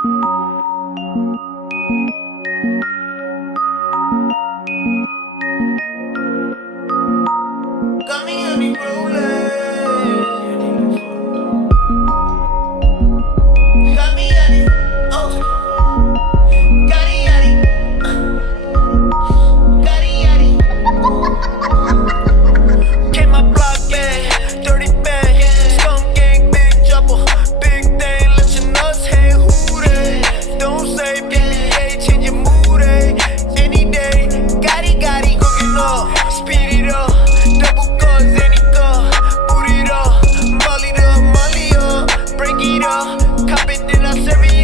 Got me on the roller. Got me on it. Oh. Got it, got it. Got it, got it. Came my block bang, dirty bang. Skunk gang, big trouble. Big thing, let your nuts hang. Who they? Don't say PBA, change your mood, eh? Any day. Got it, cooking up. Speed it up. Double guns, any gun. Boot it up. Molly up. Break it up. Cop it, then I serve it